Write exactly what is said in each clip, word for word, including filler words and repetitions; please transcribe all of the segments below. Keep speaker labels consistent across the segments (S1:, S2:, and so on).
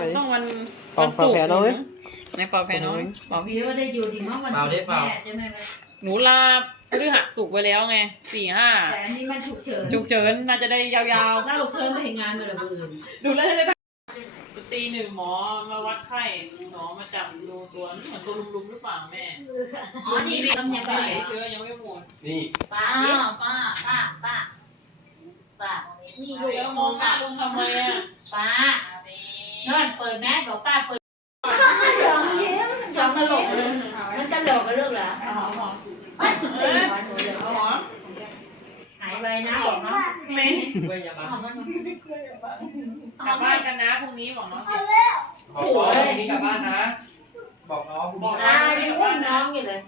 S1: มันต้องวัน
S2: เป่า
S1: วันศุก
S2: แผล
S1: ร์
S2: น้อย
S1: ในเป่าแผลน้อยเป่า
S3: พี่
S1: พี่
S3: ว่าได้อยู่ดีมากวันศุกร์แม่ใช่ไหม
S1: หนูลาพฤหัสศุกร์ไปแล้วไงสี่ห้า
S3: แต่อันนี้มันฉุกเฉิน
S1: จุกเจินน่าจะได้ยาว
S3: ถ้าเราเชิญไปงานมาเลยอื่น
S1: ๆ ดูแลได้ไหมตีหนึ่งหมอมาวัดไข้หมอมาจับดูตัวเหมือนตัวลุมๆหรือเปล่าแม่
S3: อ๋อนี่ทำยังไง
S1: ใส่เชื้อยังไม่หมด
S2: นี่
S3: ป้าป้าป้าป้าป้านี่ดู
S1: แล้วมองหน้าลุงทำไมอ่ะ
S3: ป้าเงินเปิดแมสบอกป้าเปิดจอมยิ้มจอมตลกเลยมันตลกกันเรื่องเหรอ
S1: หมอหมอ
S3: เออหมอหายไปนะบอกเนาะ
S1: เม้นเว้ยอย่าบ้ากลับบ้านกันนะพรุ่งนี้บอกน้องสิ
S2: บอกน้องพรุ่งนี้กลับบ้านนะ บอกน้องพรุ่งนี้กลับ
S3: อ่า
S2: บ้าน
S3: นี่พูดน้องอยู่เลย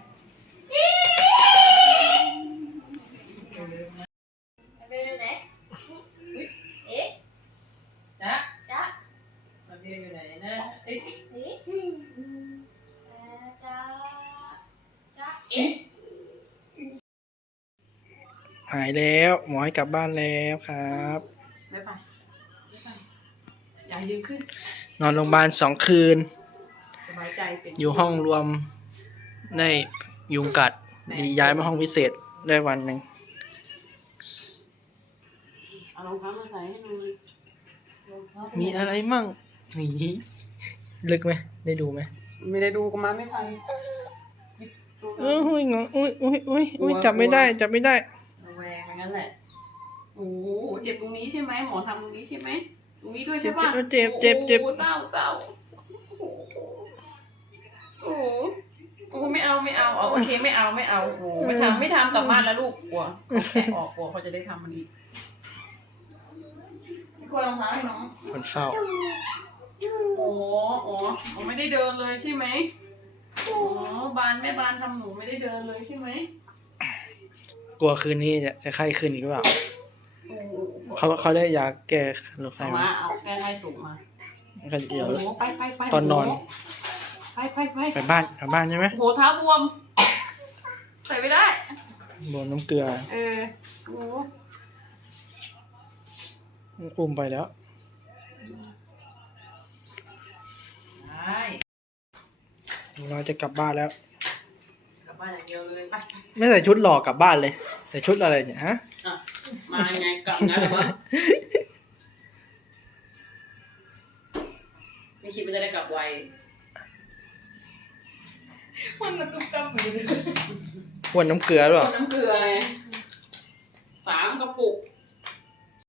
S3: ไปไหนเอ๊ะ
S1: จ๊ะ
S3: จ๊ะ
S1: มาเรียนอยู่ไหนนะเอ๊ะ
S3: เอ๊ะจ๊ะจ๊ะเอ๊ะ
S2: หายแล้วหมอให้กลับบ้านแล้วครับ
S1: ไม่ไปไม่ไปอย่ายืนขึ้น
S2: นอนโรงพยาบาลสองคืน
S1: สบายใจเป็น
S2: อยู่ห้องรวมได้ยุงกัดดีย้ายมาห้องพิเศษได้วันหนึ่ง
S1: เอารองเท้ามาใส่ให้ดูเลยรองเท้า
S2: มีอะไรมั่งนี่ลึกไหมได้ดูไหม
S1: ไม่ได้ดูกันมาไม่ทัน
S2: เอ้ยงงอุ้ยอุ้ยอุ้ยอุ้ยจับไม่ได้จับไม่ได้
S1: ระแวงไปงั้นแหละโอ้โหเจ็บตรงนี้ใช่ไหมหมอทำตรงนี้ใช่ไหมตรงนี้ด้วย
S2: เจ็
S1: ใช่
S2: บ
S1: ปะ
S2: เจ็บเจ็บเจ็บ
S1: โอ้โหเศร้าเศร้าโอ้โหโอ้โหไม่เอาไม่เอาเอาโอเคไม่เอาไม่เอาโอ้โหไม่ทำไม่ทำกลับบ้านแล้วลูกกลัวแกะออกกลัวเขาจะได้ทำมันอีกไม่กลัวรองเท้าให้น้อง
S2: คนเฝ้า
S1: โอ้โหโอ้โหไม่ได้เดินเลยใช่ไหมโอ้บานแม่บานทำหนูไม่ได้เดินเลยใช่ไหม
S2: กลัวคืนนี้จะจะไข้ขึ้นอีกหรือเปล่า
S1: โอ้โห
S2: เขาเขาได้ยาแก้โรคไข้
S1: เอา
S2: ไหม
S1: มาเอาแก้ไข้สูงมา
S2: ก็เดี๋ยว
S1: โอ้โหไปไปไป
S2: ตอนนอน
S1: ไปไปไป
S2: ไปบ้านกลับบ้านใช่ไหม
S1: โอ้โหเท้าบวมใส่ไม่ได้
S2: บวมน้ำเกลือ
S1: เออโอ้โห
S2: อุ้มไปแล้ว
S1: ได้
S2: เราจะกลับบ้านแล้ว
S1: กลับบ้านอย่างเดียวเลยไป
S2: ไม่ใส่ชุดหล่อกลับบ้านเลยใส่ชุดอะไรเนี่ยฮะ
S1: อ่ะมาไงกลับงั้นเหรอวะไม่คิดว่าจะได้กลับไวมันมาตุ้มตั้มอยู่เลย
S2: อ้วนน้ำเกลือหรือเปล่า
S1: น้ำเกลือไงสามกระปุก